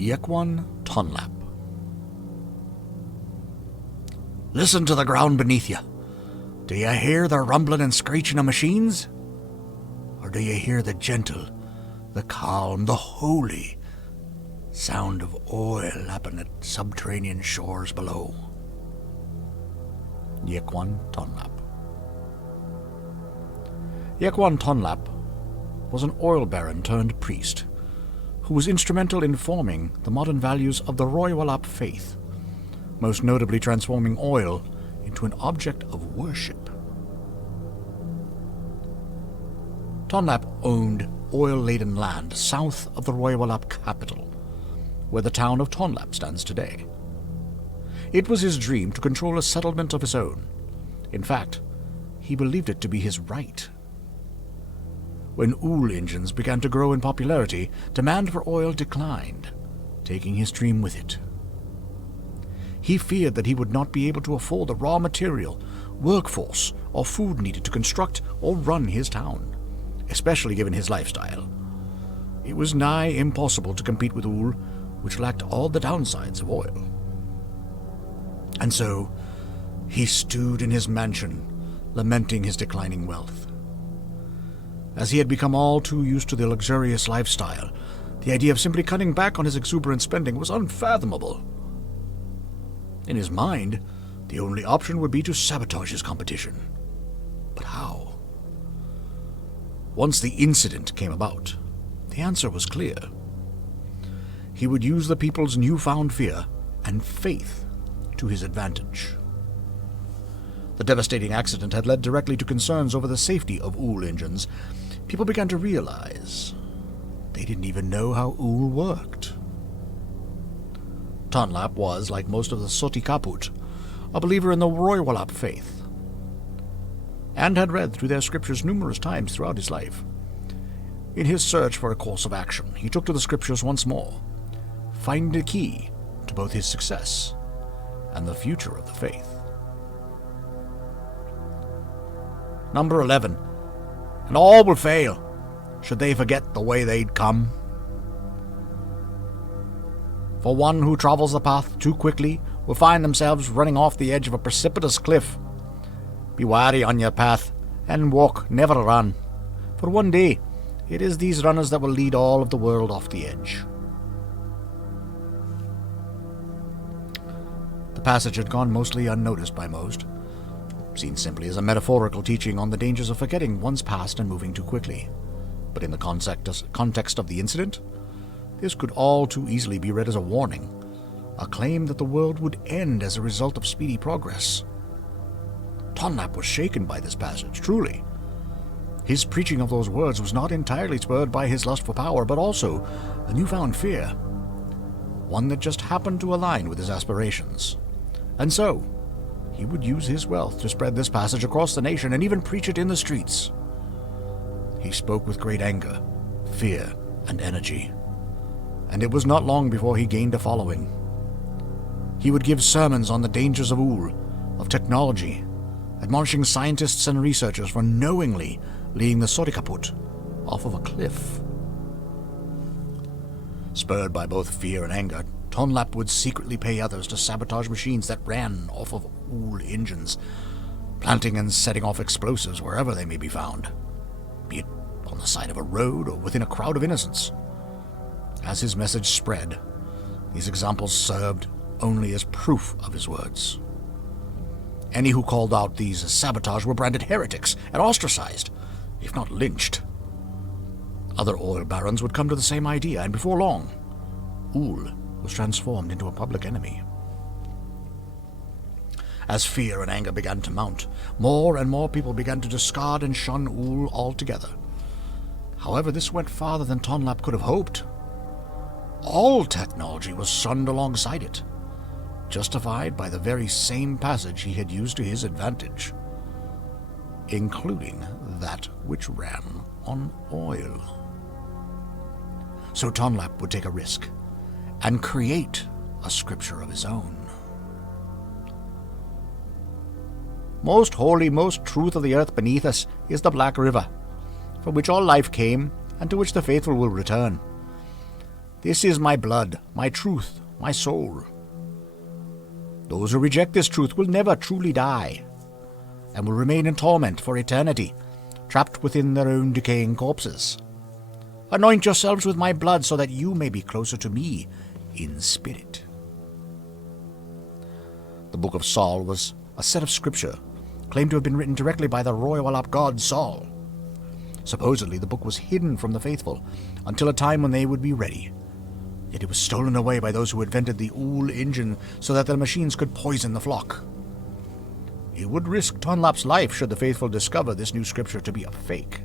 Yekwan Tonlaap. Listen to the ground beneath you. Do you hear the rumbling and screeching of machines? Or do you hear the gentle, the calm, the holy sound of oil lapping at subterranean shores below? Yekwan Tonlaap. Yekwan Tonlaap was an oil baron turned priest who was instrumental in forming the modern values of the World faith, most notably transforming oil into an object of worship. Tonlaap owned oil-laden land south of the World capital, where the town of Tonlaap stands today. It was his dream to control a settlement of his own. In fact, he believed it to be his right. When oil engines began to grow in popularity, demand for oil declined, taking his dream with it. He feared that he would not be able to afford the raw material, workforce, or food needed to construct or run his town, especially given his lifestyle. It was nigh impossible to compete with oil, which lacked all the downsides of oil. And so, he stewed in his mansion, lamenting his declining wealth. As he had become all too used to the luxurious lifestyle, the idea of simply cutting back on his exuberant spending was unfathomable. In his mind, the only option would be to sabotage his competition. But how? Once the incident came about, the answer was clear. He would use the people's newfound fear and faith to his advantage. The devastating accident had led directly to concerns over the safety of oil engines. People began to realize they didn't even know how oil worked. Tonlaap was, like most of the Soti Kaput, a believer in the World faith, and had read through their scriptures numerous times throughout his life. In his search for a course of action, he took to the scriptures once more, finding the key to both his success and the future of the faith. Number 11. And all will fail, should they forget the way they'd come. For one who travels the path too quickly will find themselves running off the edge of a precipitous cliff. Be wary on your path, and walk, never run. For one day, it is these runners that will lead all of the world off the edge. The passage had gone mostly unnoticed by most, seen simply as a metaphorical teaching on the dangers of forgetting one's past and moving too quickly. But in the context of the incident, this could all too easily be read as a warning, a claim that the world would end as a result of speedy progress. Tonlaap was shaken by this passage, truly. His preaching of those words was not entirely spurred by his lust for power, but also a newfound fear, one that just happened to align with his aspirations. And so, he would use his wealth to spread this passage across the nation and even preach it in the streets. He spoke with great anger, fear, and energy, and it was not long before he gained a following. He would give sermons on the dangers of oil, of technology, admonishing scientists and researchers for knowingly leading the Sorikaput off of a cliff. Spurred by both fear and anger, Tonlaap would secretly pay others to sabotage machines that ran off of oil engines, planting and setting off explosives wherever they may be found, be it on the side of a road or within a crowd of innocents. As his message spread, these examples served only as proof of his words. Any who called out these as sabotage were branded heretics and ostracized, if not lynched. Other oil barons would come to the same idea, and before long, oil was transformed into a public enemy. As fear and anger began to mount, more and more people began to discard and shun oil altogether. However, this went farther than Tonlaap could have hoped. All technology was shunned alongside it, justified by the very same passage he had used to his advantage, including that which ran on oil. So Tonlaap would take a risk and create a scripture of his own. Most holy, most truth of the earth beneath us is the Black River, from which all life came, and to which the faithful will return. This is my blood, my truth, my soul. Those who reject this truth will never truly die, and will remain in torment for eternity, trapped within their own decaying corpses. Anoint yourselves with my blood so that you may be closer to me in spirit. The Book of Saul was a set of scripture claimed to have been written directly by the Royal god Saul. Supposedly, the book was hidden from the faithful until a time when they would be ready. Yet it was stolen away by those who invented the Ool engine so that their machines could poison the flock. It would risk Tonlaap's life should the faithful discover this new scripture to be a fake.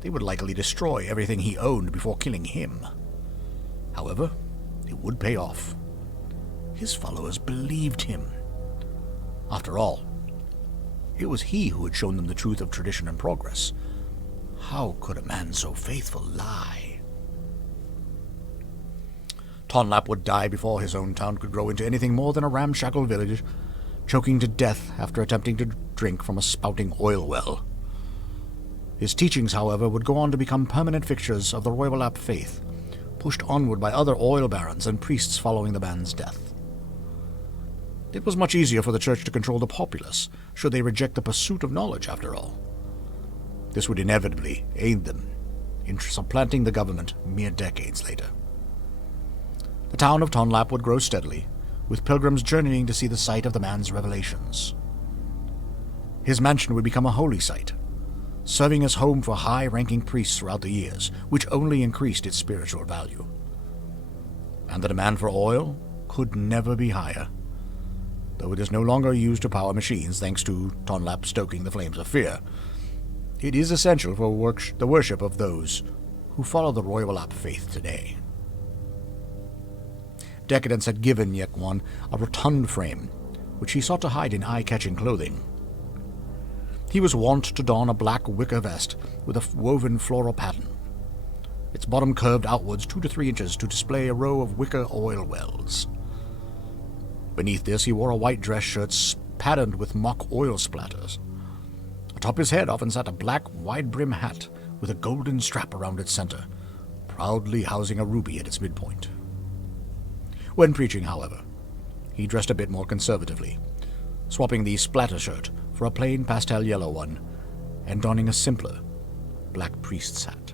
They would likely destroy everything he owned before killing him. However, it would pay off. His followers believed him. After all, it was he who had shown them the truth of tradition and progress. How could a man so faithful lie? Tonlaap would die before his own town could grow into anything more than a ramshackle village, choking to death after attempting to drink from a spouting oil well. His teachings, however, would go on to become permanent fixtures of the Royal faith, pushed onward by other oil barons and priests following the man's death. It was much easier for the church to control the populace, should they reject the pursuit of knowledge, after all. This would inevitably aid them in supplanting the government mere decades later. The town of Tonlaap would grow steadily, with pilgrims journeying to see the site of the man's revelations. His mansion would become a holy site, serving as home for high-ranking priests throughout the years, which only increased its spiritual value. And the demand for oil could never be higher, though it is no longer used to power machines thanks to Tonlaap stoking the flames of fear. It is essential for the worship of those who follow the Royal faith today. Decadence had given Yekwan a rotund frame, which he sought to hide in eye-catching clothing. He was wont to don a black wicker vest with a woven floral pattern. Its bottom curved outwards 2 to 3 inches to display a row of wicker oil wells. Beneath this, he wore a white dress shirt patterned with mock oil splatters. Atop his head often sat a black, wide-brim hat with a golden strap around its center, proudly housing a ruby at its midpoint. When preaching, however, he dressed a bit more conservatively, swapping the splatter shirt for a plain pastel yellow one and donning a simpler black priest's hat.